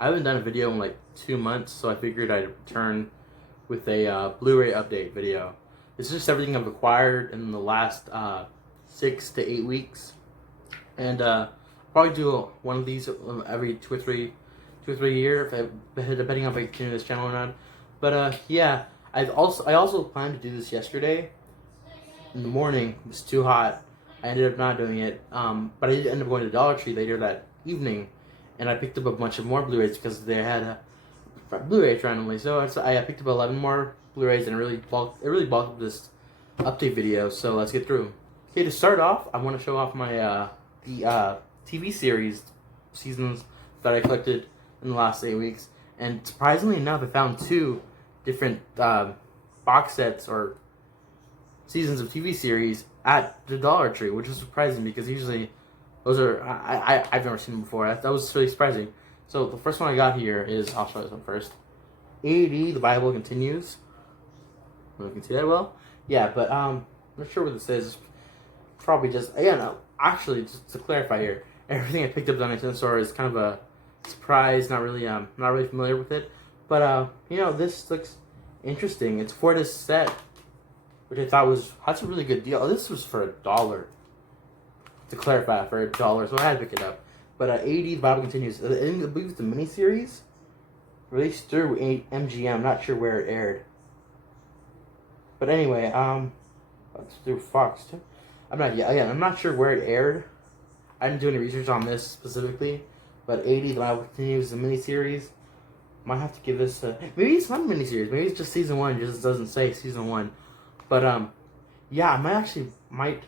I haven't done a video in like 2 months, so I figured I'd return with a Blu-ray update video. This is just everything I've acquired in the last 6 to 8 weeks, and probably do one of these every 2 or 3 years, depending on if I continue this channel or not. But yeah, I also planned to do this yesterday in the morning. It was too hot. I ended up not doing it, but I did end up going to Dollar Tree later that evening, and I picked up a bunch of more Blu-rays because they had a Blu-ray randomly. So I picked up 11 more Blu-rays, and it really bulked up this update video. So let's get through. Okay, to start off, I want to show off my the TV series seasons that I collected in the last 8 weeks, and surprisingly enough, I found 2 different box sets or seasons of TV series at the Dollar Tree, which is surprising because usually those are I've never seen them before. That was really surprising. So the first one I got here is, I'll show this one first. AD, the Bible continues. I don't know if you can see that well. Yeah, but I'm not sure what this is. Probably just, yeah, no, actually, just to clarify here, everything I picked up on the store is kind of a surprise. Not really familiar with it, but this looks interesting. It's for this set, which I thought that's a really good deal. This was for $1. To clarify, for $1, so I had to pick it up. But AD, the Bible continues. I believe it's the miniseries released through MGM. I'm not sure where it aired, but anyway, it's through Fox too. I'm not sure where it aired. I didn't do any research on this specifically, but AD, the Bible continues, the miniseries. Might have to give this maybe it's not a miniseries. Maybe it's just season 1. It just doesn't say season 1. But yeah, I might.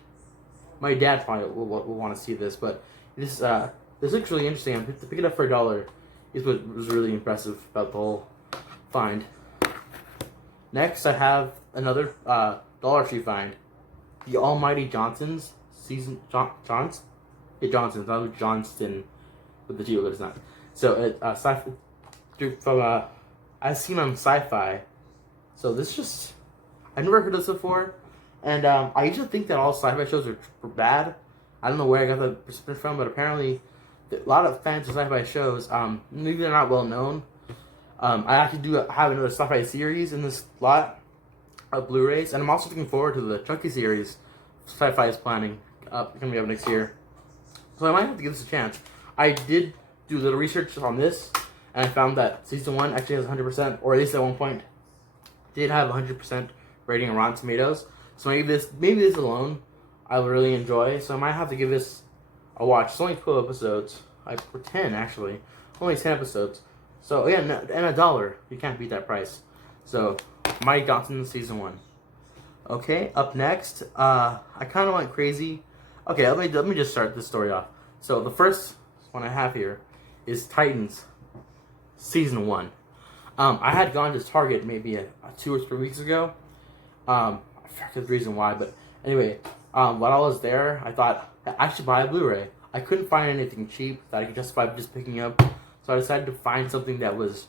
My dad probably will want to see this, but this looks really interesting. To pick it up for $1 is what was really impressive about the whole find. Next, I have another Dollar Tree find, the Almighty Johnsons season. Johnsons, not Johnston with the G, but it's not. So from I've seen on Sci-Fi. So this just, I've never heard of this before. And I usually think that all sci-fi shows are bad. I don't know where I got the perspective from, but apparently a lot of fans of sci-fi shows, maybe they're not well known. I actually do have another sci-fi series in this lot of Blu-rays, and I'm also looking forward to the Chucky series Sci-Fi is planning coming up next year. So I might have to give this a chance. I did do a little research on this, and I found that season 1 actually has 100%, or at least at one point did have 100% rating on Rotten Tomatoes. So maybe this alone I will really enjoy. So I might have to give this a watch. It's only 12 episodes. Or 10 actually. Only 10 episodes. So again, and $1. You can't beat that price. So Mighty Johnson season 1. Okay, up next, I kind of went crazy. Okay, let me just start this story off. So the first one I have here is Titans season 1. I had gone to Target maybe 2 or 3 weeks ago. I forget the reason why, but anyway, while I was there, I thought I should buy a Blu-ray. I couldn't find anything cheap that I could justify just picking up, so I decided to find something that was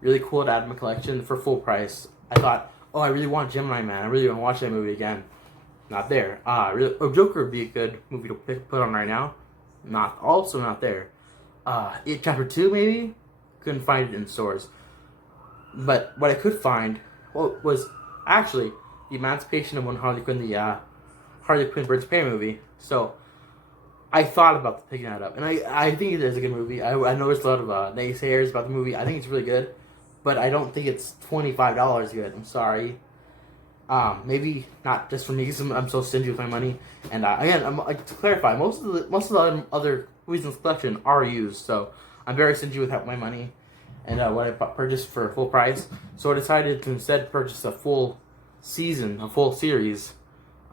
really cool to add to my collection for full price. I thought, oh, I really want Gemini Man. I really want to watch that movie again. Not there. Joker would be a good movie to put on right now. Not there. It Chapter 2 maybe? Couldn't find it in stores. But what I could find was actually the Emancipation of One Harley Quinn, the Harley Quinn Birds of Prey movie. So I thought about picking that up, and I think it is a good movie. I know there's a lot of naysayers about the movie. I think it's really good, but I don't think it's $25 good. I'm sorry. Maybe not just for me because I'm so stingy with my money. And again, to clarify, most of the other movies in this collection are used, so I'm very stingy with my money. And what I purchased for full price, so I decided to instead purchase a full series.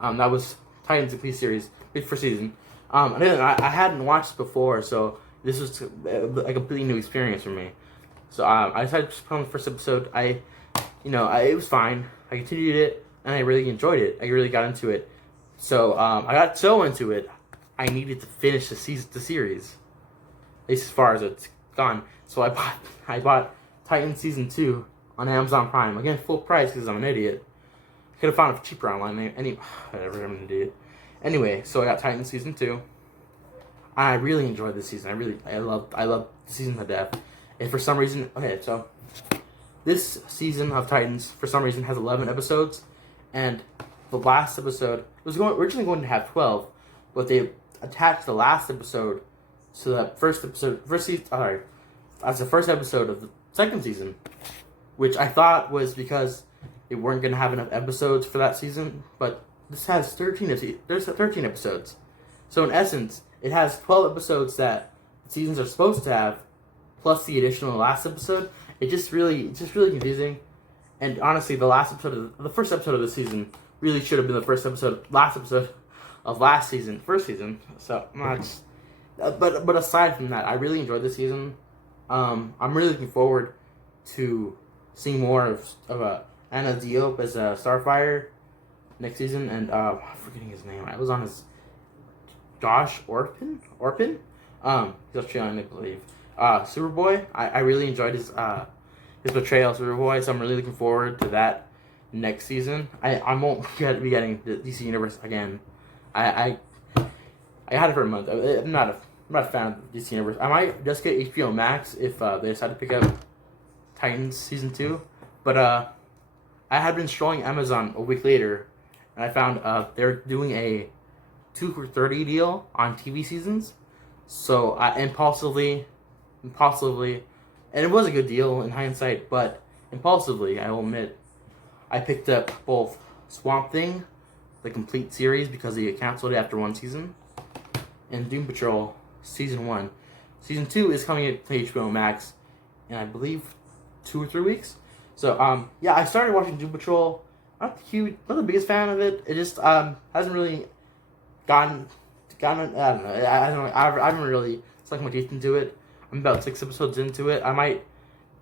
That was Titans complete series, for season. And then I hadn't watched before, so this was a completely new experience for me. So I decided to put on the first episode. It was fine. I continued it, and I really enjoyed it. I really got into it. So I got so into it, I needed to finish the series, at least as far as it's gone. So I bought Titan season 2 on Amazon Prime, again full price because I'm an idiot. I could have found it cheaper online. Whatever, I'm an idiot. Anyway, so I got Titan season 2. I really enjoyed this season. I love the season to death. And for some reason, okay, so this season of Titans, for some reason, has 11 episodes, and the last episode was originally going to have 12, but they attached the last episode to that first season, as the first episode of the second season, which I thought was because they weren't going to have enough episodes for that season, but this has 13 episodes. So in essence, it has 12 episodes that seasons are supposed to have, plus the additional last episode. It's just really confusing. And honestly, the first episode of the season really should have been the last episode of first season. So but aside from that, I really enjoyed this season. I'm really looking forward to seeing more of Anna Diop as Starfire next season, and I'm forgetting his name. I was on his Josh Orpin. He's Australian, I believe. Superboy. I really enjoyed his portrayal of Superboy, so I'm really looking forward to that next season. I won't be getting the DC Universe again. I had it for a month. I'm not a fan of DC Universe. I might just get HBO Max if they decide to pick up Titans season 2. But I had been strolling Amazon a week later, and I found they're doing a 2 for $30 deal on TV seasons. So I impulsively, and it was a good deal in hindsight, but impulsively, I will admit, I picked up both Swamp Thing, the complete series, because they canceled it after one season, and Doom Patrol season 1. Season 2 is coming to HBO Max in, I believe, 2 or 3 weeks. So yeah, I started watching Doom Patrol. Not the biggest fan of it. It just hasn't really gotten. I don't know. I haven't really sunk my teeth into it. I'm about 6 episodes into it. I might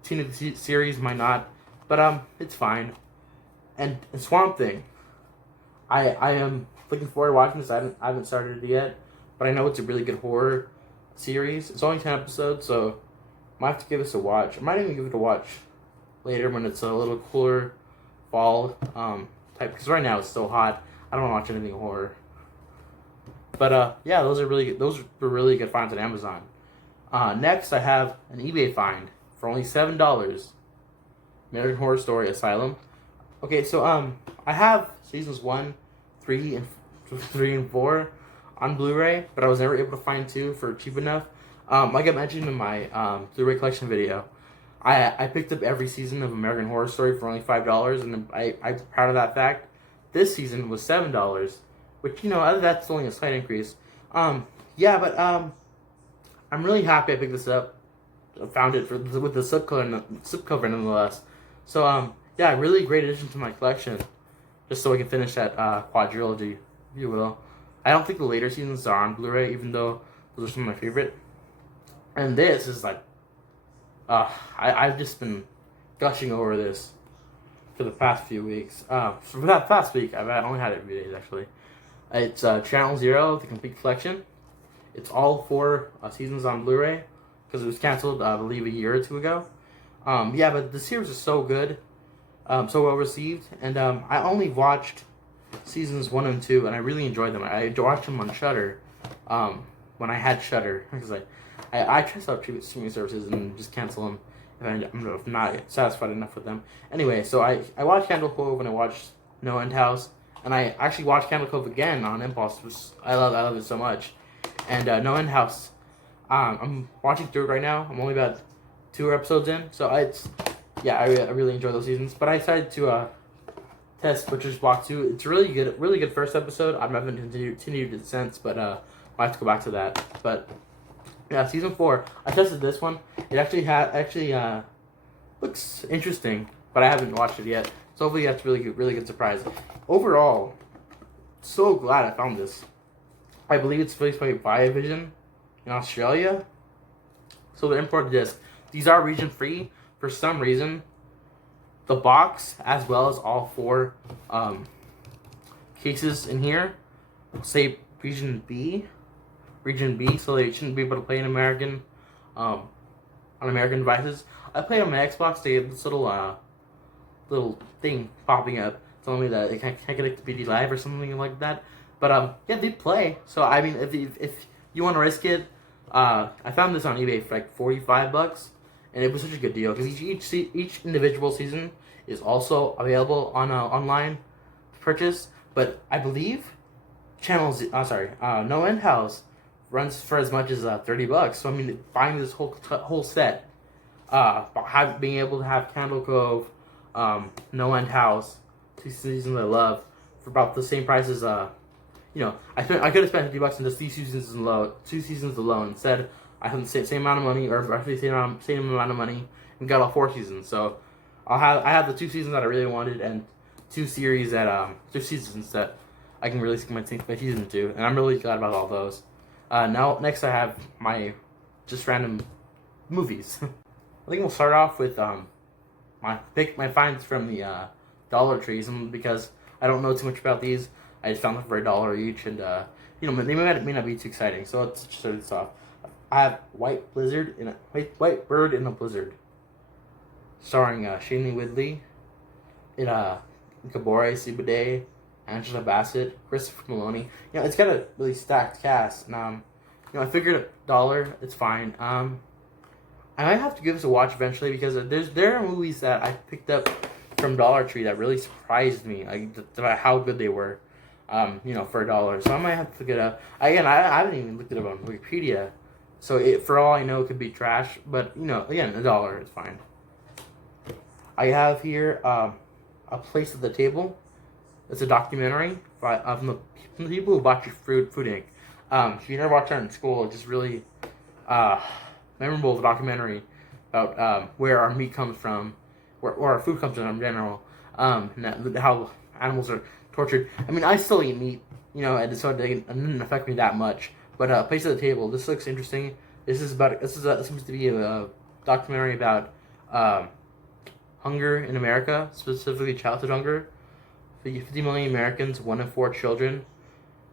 continue the series, might not, but it's fine. And Swamp Thing, I am looking forward to watching this. I haven't started it yet, but I know it's a really good horror series. It's only 10 episodes, so I might have to give this a watch. I might even give it a watch later when it's a little cooler fall type, because right now it's still hot. I don't want to watch anything horror. But yeah, those were really good finds on Amazon. Next, I have an eBay find for only $7. American Horror Story Asylum. Okay, so I have seasons 1, 3, and 4 on Blu-ray, but I was never able to find 2 for cheap enough. Like I mentioned in my Blu-ray collection video, I picked up every season of American Horror Story for only $5, and I'm proud of that fact. This season was $7, which, you know, that's only a slight increase. Yeah, but I'm really happy I picked this up. I found it with the slipcover nonetheless. So yeah, really great addition to my collection, just so I can finish that quadrilogy, if you will. I don't think the later seasons are on Blu-ray, even though those are some of my favorite. And this is like, I've just been gushing over this for the past few weeks. For that past week, I've only had it a few days actually. It's Channel Zero, the complete collection. It's all 4 seasons on Blu-ray because it was canceled, I believe, a year or 2 ago. Yeah, but the series is so good, so well received, and I only watched seasons 1 and 2, and I really enjoyed them. I watched them on Shudder when I had Shudder, because I test out streaming services and just cancel them if I'm not satisfied enough with them. Anyway, so I watched Candle Cove and I watched No End House, and I actually watched Candle Cove again on impulse, which I love it so much. And No End House, I'm watching through it right now. I'm only about 2 episodes in, so I really enjoy those seasons. But I decided to test Butcher's Block 2. It's really good first episode. I haven't continued it since, but I have to go back to that. But yeah, season 4, I tested this one. It actually looks interesting, but I haven't watched it yet. So hopefully that's really good surprise. Overall, so glad I found this. I believe it's released by Viavision in Australia. So they're imported disc. These are region free for some reason. The box, as well as all 4 cases in here, say region B, so they shouldn't be able to play in American on American devices. I played on my Xbox. They have this little thing popping up telling me that it can't connect to BD Live or something like that. But yeah, they play. So I mean, if you want to risk it, I found this on eBay for like $45, and it was such a good deal because each individual season is also available on online purchase. But I believe No End House runs for as much as $30. So I mean, buying this whole set, being able to have Candle Cove, No End House, 2 seasons I love for about the same price as I could have spent $50 in just 2 seasons alone. Instead, I had the same amount of money, or roughly the same amount of money, and got all 4 seasons. So I have the 2 seasons that I really wanted, and 2 seasons that I can really stick my teeth into, and I'm really glad about all those. Now, next I have my just random movies. I think we'll start off with my finds from the Dollar Trees, because I don't know too much about these. I just found them for $1 each, and they may not be too exciting. So let's start this off. I have White Bird in a Blizzard, starring Shailene Woodley, Gabore Sidibe, Angela Bassett, Christopher Maloney. It's got a really stacked cast, and I figured $1, it's fine. I might have to give this a watch eventually, because there are movies that I picked up from Dollar Tree that really surprised me, about how good they were. For $1. So I might have to look it up. Again, I haven't even looked it up on Wikipedia. So for all I know, it could be trash. But, again, $1 is fine. I have here A Place at the Table. It's a documentary from the people who bought you Food Inc. If you never watched that in school, it's just really memorable documentary about where our meat comes from, where our food comes from in general, and how animals are tortured. I mean, I still eat meat, and so it didn't affect me that much. But Place at the Table, this looks interesting. This is supposed to be a documentary about hunger in America, specifically childhood hunger. 50 million Americans, 1 in 4 children.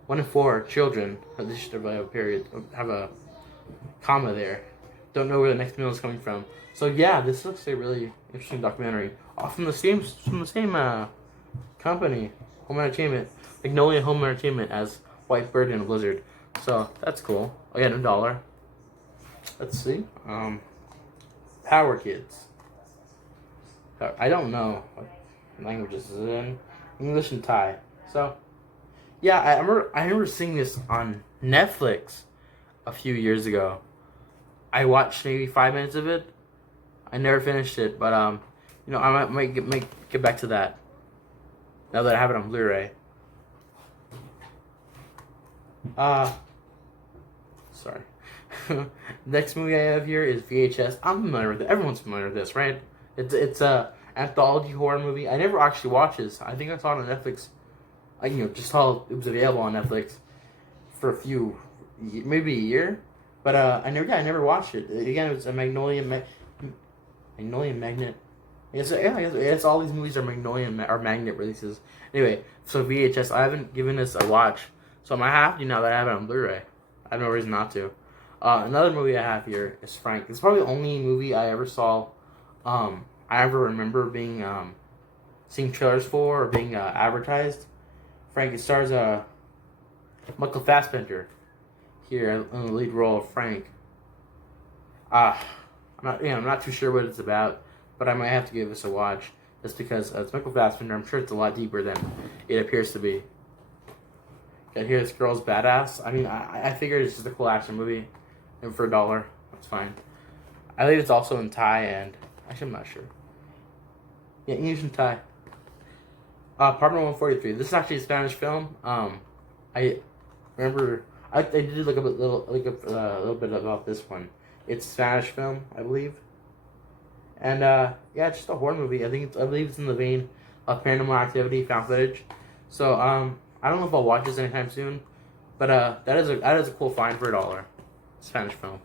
1 in 4 children, they should have a period, have a comma there, don't know where the next meal is coming from. So yeah, this looks like a really interesting documentary. From the same company, Home Entertainment, Magnolia Home Entertainment, as White Bird in a Blizzard. So that's cool. Again, $1. Let's see. Power Kids. I don't know what language this is in. English and Thai. So yeah, I remember seeing this on Netflix a few years ago. I watched maybe 5 minutes of it. I never finished it, but I might get back to that now that I have it on Blu-ray. Sorry. Next movie I have here is VHS. I'm familiar with it. Everyone's familiar with this, right? It's a anthology horror movie. I never actually watched this. I think I saw it on Netflix. I just saw it was available on Netflix for maybe a year. But I never watched it. Again, it was a Magnolia Magnet. I guess all these movies are Magnet releases. Anyway, so VHS, I haven't given this a watch, so I might have to now that I have it on Blu-ray. I have no reason not to. Another movie I have here is Frank. It's probably the only movie I ever saw. I ever remember being seeing trailers for or being advertised. Frank. It stars Michael Fassbender here in the lead role of Frank. I'm not too sure what it's about, but I might have to give this a watch just because it's Michael Fassbender. I'm sure it's a lot deeper than it appears to be. Got here, This Girl's Badass. I mean, I figured it's just a cool action movie, and for $1, that's fine. I believe it's also in Thai, and actually I'm not sure. Yeah, English and Thai. Apartment 143. This is actually a Spanish film. I remember I did look up a little bit about this one. It's a Spanish film, I believe. And yeah, it's just a horror movie. I believe it's in the vein of Paranormal Activity, found footage. So I don't know if I'll watch this anytime soon, but that is a cool find for $1. Spanish film.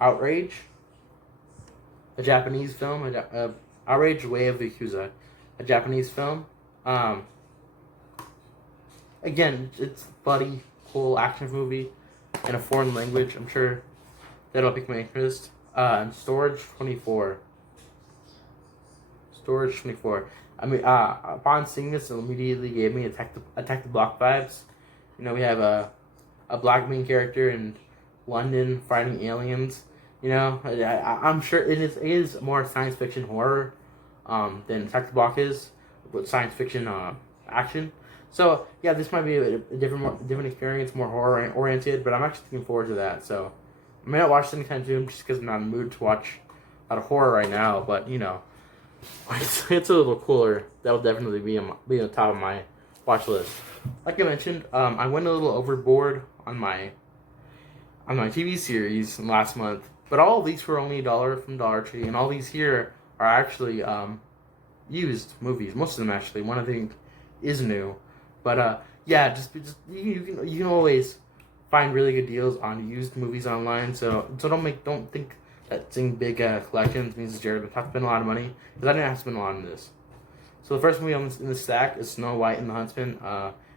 Outrage, a Japanese film. Outrage, Way of the Yakuza, a Japanese film. Again, it's a buddy, cool action movie in a foreign language. I'm sure that'll pique my interest. And Storage 24. Storage 24. I mean, upon seeing this, it immediately gave me Attack the Block vibes. We have a black main character in London fighting aliens. You know, I'm sure it is more science fiction horror than Attack the Block is, with science fiction action. So yeah, this might be a different experience, more horror oriented. But I'm actually looking forward to that. So I may not watch it anytime soon, just because I'm not in the mood to watch a lot of horror right now. But you know, it's a little cooler. That'll definitely be on the top of my watch list. Like I mentioned, I went a little overboard on my TV series last month, but all of these were only $1 from Dollar Tree, and all these here are actually used movies. Most of them actually. One I think is new, but yeah, just you can always find really good deals on used movies online. So don't think that seeing big collections means Jared would have to spend a lot of money, because I didn't have to spend a lot on this. So the first movie in this stack is Snow White and the Huntsman.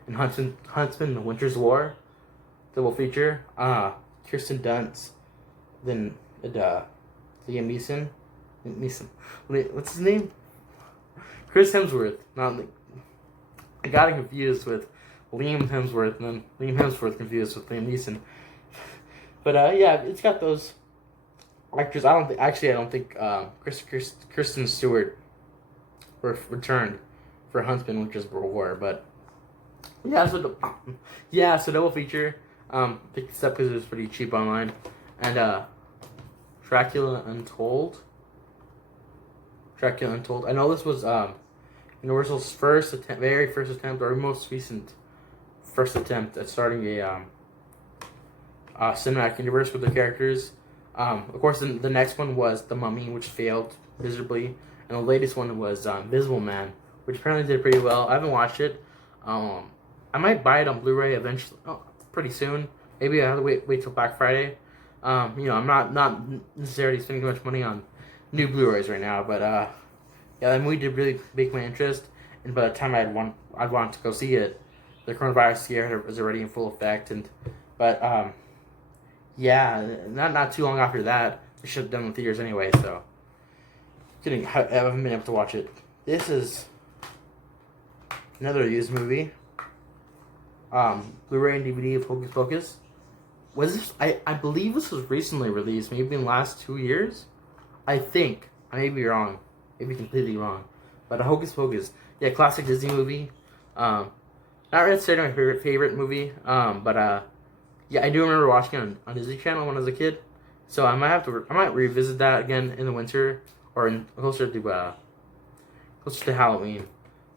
And Huntsman: The Winter's War, double feature. Kirsten Dunst, then Liam Neeson. Wait, what's his name? Chris Hemsworth. I got it confused with Liam Hemsworth, and then Liam Hemsworth confused with Liam Neeson. But yeah, it's got those actors. I don't think Kristen Stewart returned for Huntsman, which is War, but so double feature. Picked this up because it was pretty cheap online, and Dracula Untold. I know this was Universal's very first attempt, or most recent first attempt at starting a cinematic universe with the characters. Of course, the next one was The Mummy, which failed miserably, and the latest one was Invisible Man, which apparently did pretty well. I haven't watched it. I might buy it on Blu-ray eventually, pretty soon. Maybe I have to wait till Black Friday. I'm not necessarily spending too much money on new Blu-rays right now, but yeah, that movie did really pique my interest. And by the time I'd want to go see it, the coronavirus scare was already in full effect. But yeah, not too long after that, they shut down the theaters anyway. So, I haven't been able to watch it. This is another used movie. Blu-ray and DVD of Hocus Pocus. Was this? I believe this was recently released, maybe in the last 2 years. I think. I may be wrong. Maybe completely wrong. But Hocus Pocus. Yeah, classic Disney movie. Not necessarily my favorite movie. But yeah, I do remember watching it on Disney Channel when I was a kid. So I might revisit that again in the winter, or closer to Halloween.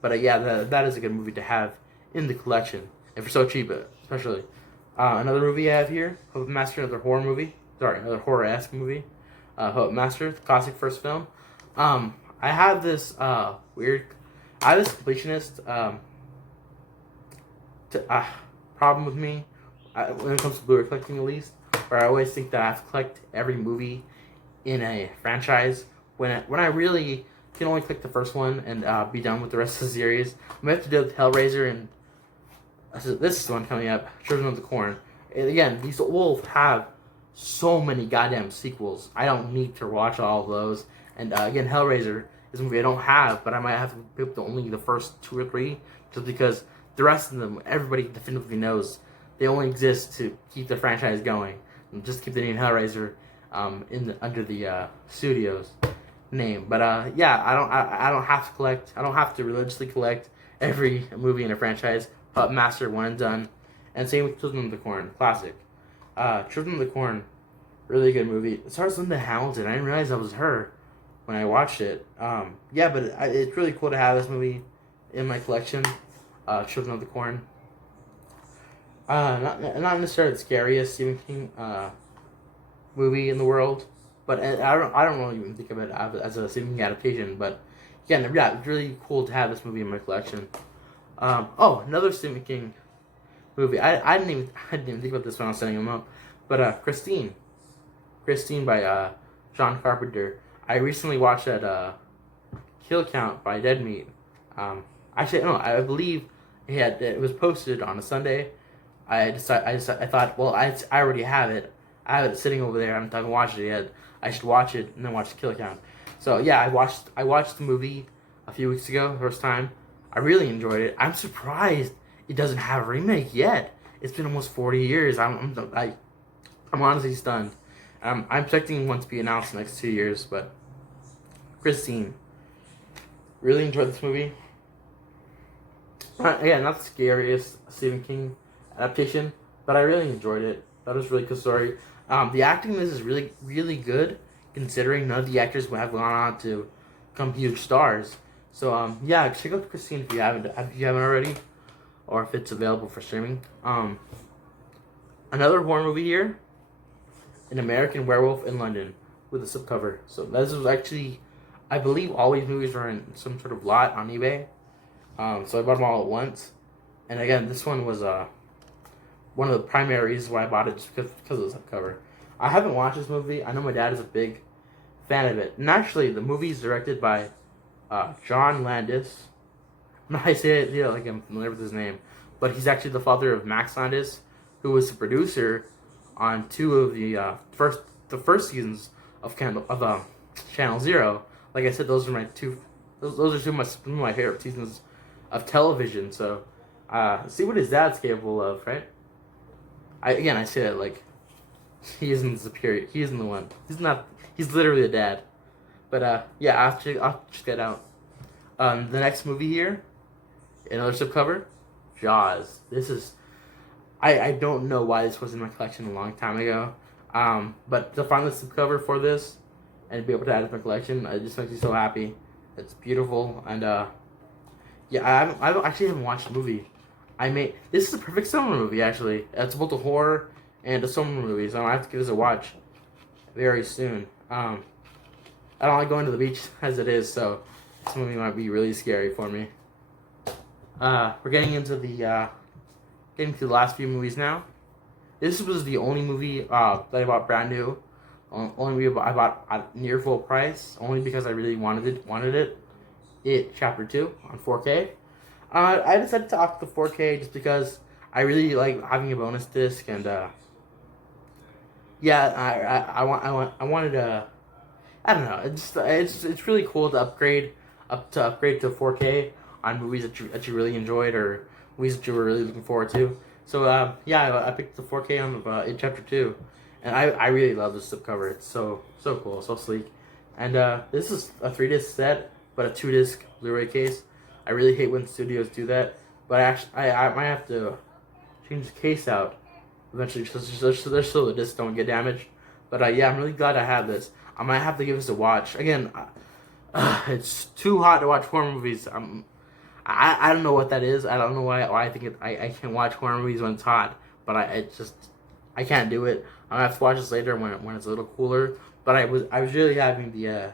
But yeah, that is a good movie to have in the collection. And for so cheap, especially. Another movie I have here, Puppet Master, another horror-esque movie. Puppet Master, the classic first film. I have this completionist problem with me, when it comes to Blu-ray collecting at least, where I always think that I have to collect every movie in a franchise, when I really can only click the first one and be done with the rest of the series. I'm going to have to do it with Hellraiser, and this is the one coming up, Children of the Corn. And again, these will have so many goddamn sequels. I don't need to watch all of those. And again, Hellraiser is a movie I don't have, but I might have to pick up only the first 2 or 3, just because the rest of them, everybody definitively knows they only exist to keep the franchise going, and just keep the name Hellraiser under the studio's name. But yeah, I don't have to collect. I don't have to religiously collect every movie in a franchise. Puppet Master, one and done. And same with Children of the Corn, classic. Children of the Corn, really good movie. It stars Linda Hamilton. I didn't realize that was her when I watched it. Yeah, but it's really cool to have this movie in my collection. Children of the Corn. Not necessarily the scariest Stephen King movie in the world, but I don't really even think of it as a Stephen King adaptation. But yeah, it's really cool to have this movie in my collection. Another Stephen King movie. I didn't even think about this when I was setting them up. But Christine by John Carpenter. I recently watched that Kill Count by Dead Meat. Actually, no, I believe it was posted on a Sunday. I thought, well, I already have it. I have it sitting over there. I haven't watched it yet. I should watch it and then watch the Kill Count. So yeah, I watched the movie a few weeks ago, first time. I really enjoyed it. I'm surprised it doesn't have a remake yet. It's been almost 40 years. I'm honestly stunned. I'm expecting one to be announced in the next 2 years, but Christine, really enjoyed this movie. Again, not the scariest Stephen King adaptation, but I really enjoyed it. That was a really good story. The acting in this is really, really good, considering none of the actors have gone on to become huge stars. So, yeah, check out Christine if you haven't already, or if it's available for streaming. Another horror movie here, An American Werewolf in London, with a slipcover. So this was actually, I believe all these movies are in some sort of lot on eBay. So I bought them all at once. And again, this one was one of the primary reasons why I bought it, just because of the slipcover. I haven't watched this movie. I know my dad is a big fan of it. And actually, the movie is directed by John Landis. I say it, like I'm familiar with his name, but he's actually the father of Max Landis, who was the producer on two of the first seasons of Channel Zero. Like I said, those are those are two of my favorite seasons of television. So see what his dad's capable of, right? I say that like he isn't the superior. He isn't the one. He's not. He's literally the dad. But yeah, I'll check that out. The next movie here, another slipcover, Jaws. This is, I don't know why this was in my collection a long time ago. But to find the slipcover for this and be able to add it to my collection, it just makes me so happy. It's beautiful, and yeah, I actually haven't watched the movie. This is a perfect summer movie, actually. It's both a horror and a summer movie, so I have to give this a watch very soon. I don't like going to the beach as it is, so this movie might be really scary for me. We're getting into the last few movies now. This was the only movie that I bought brand new. Only movie I bought at near full price, only because I really wanted it. It Chapter 2 on 4K. I decided to opt the 4K just because I really like having a bonus disc, and yeah, I wanted to. I don't know. It's really cool to upgrade to 4K on movies that you really enjoyed, or movies that you were really looking forward to. So yeah, I picked the 4K on It Chapter 2, and I really love this slipcover. It's so cool, so sleek. And this is a 3-disc set, but a 2-disc Blu-ray case. I really hate when studios do that, but I might have to change the case out eventually, so the discs don't get damaged. But yeah, I'm really glad I have this. I might have to give this a watch again. It's too hot to watch horror movies. I don't know what that is. I don't know why I think I can't watch horror movies when it's hot, but I can't do it. I'll have to watch this later when it's a little cooler. But I was really having the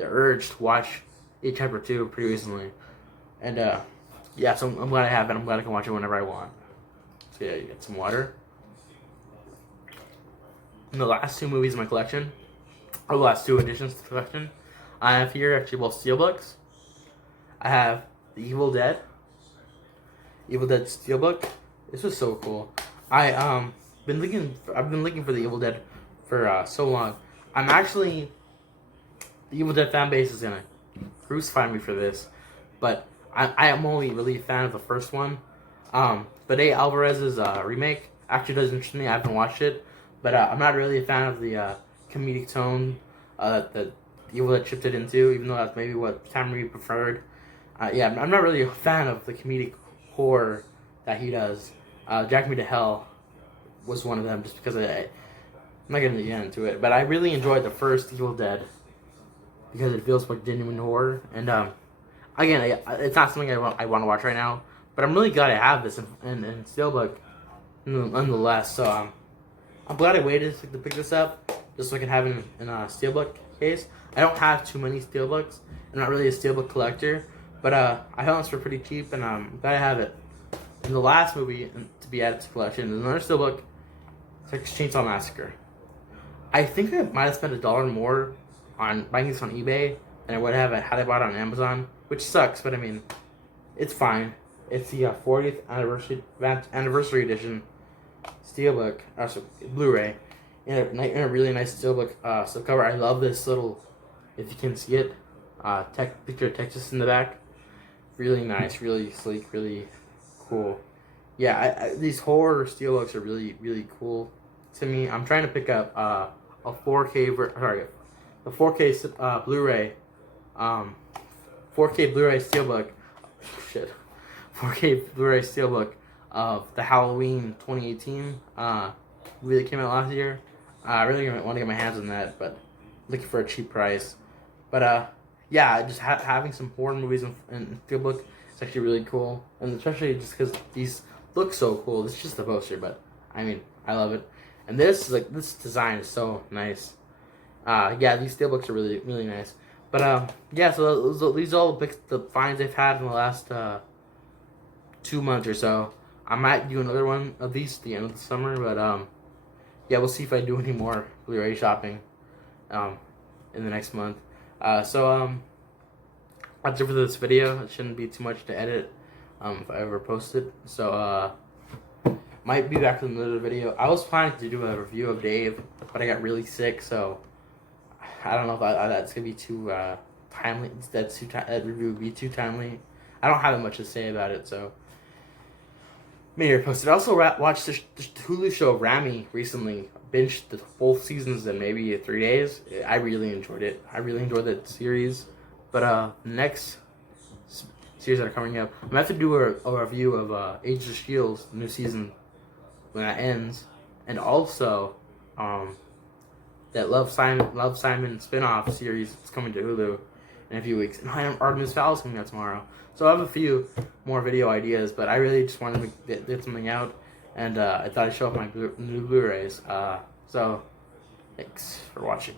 urge to watch It Chapter 2 pretty recently, and yeah, so I'm glad I have it. I'm glad I can watch it whenever I want. So yeah, you get some water. And the last two movies in my collection, or the last two additions to the collection, I have here actually both steelbooks. I have The Evil Dead Steelbook. This was so cool. I've been looking for The Evil Dead for so long. The Evil Dead fan base is gonna crucify me for this, but I am only really a fan of the first one. Fede Alvarez's remake actually does interest me. I haven't watched it, but I'm not really a fan of the comedic tone that Evil Dead chipped it into, even though that's maybe what Sam Raimi preferred. Yeah, I'm not really a fan of the comedic horror that he does. Jack Me to Hell was one of them, just because I'm not going to get into it, but I really enjoyed the first Evil Dead because it feels like genuine horror. And again, it's not something I want to watch right now, but I'm really glad I have this in Steelbook nonetheless. So I'm glad I waited to pick this up just so I can have it in a Steelbook case. I don't have too many Steelbooks. I'm not really a Steelbook collector, but I found this for pretty cheap, and I'm glad I have it. And the last movie to be added to the collection is another Steelbook, Texas Chainsaw Massacre. I think I might have spent $1 more on buying this on eBay than I would have had I bought it on Amazon, which sucks, but I mean, it's fine. It's the 40th anniversary edition Steelbook, Blu-ray, in a really nice Steelbook slipcover. I love this little, if you can see it, picture of Texas in the back. Really nice, really sleek, really cool. Yeah, these horror Steelbooks are really, really cool to me. I'm trying to pick up a 4K the 4K Blu-ray, 4K Blu-ray Steelbook, shit, 4K Blu-ray Steelbook of the Halloween 2018 movie that came out last year. I really want to get my hands on that, but looking for a cheap price. But yeah, just having some horror movies in Steelbook is actually really cool, and especially just because these look so cool. It's just the poster, but I mean, I love it. And this design is so nice. Yeah, these steelbooks are really, really nice. But yeah, so these are all the finds I've had in the last 2 months or so. I might do another one of these at the end of the summer, but yeah, we'll see if I do any more Blu-ray shopping in the next month. So that's it for this video. It shouldn't be too much to edit if I ever post it. So might be back with another video. I was planning to do a review of Dave, but I got really sick, so I don't know if that's gonna be too timely. That review would be too timely. I don't have much to say about it, so maybe I posted. I also watched the Hulu show Rami recently. Binged both seasons in maybe 3 days. I really enjoyed it. I really enjoyed that series. But next series that are coming up, I'm gonna have to do a review of Age of Shields, the new season when that ends, and also that Love Simon spin-off series is coming to Hulu in a few weeks. And Artemis Fowl is coming out tomorrow. So I have a few more video ideas, but I really just wanted to get something out, and I thought I'd show off my new Blu-rays. So thanks for watching.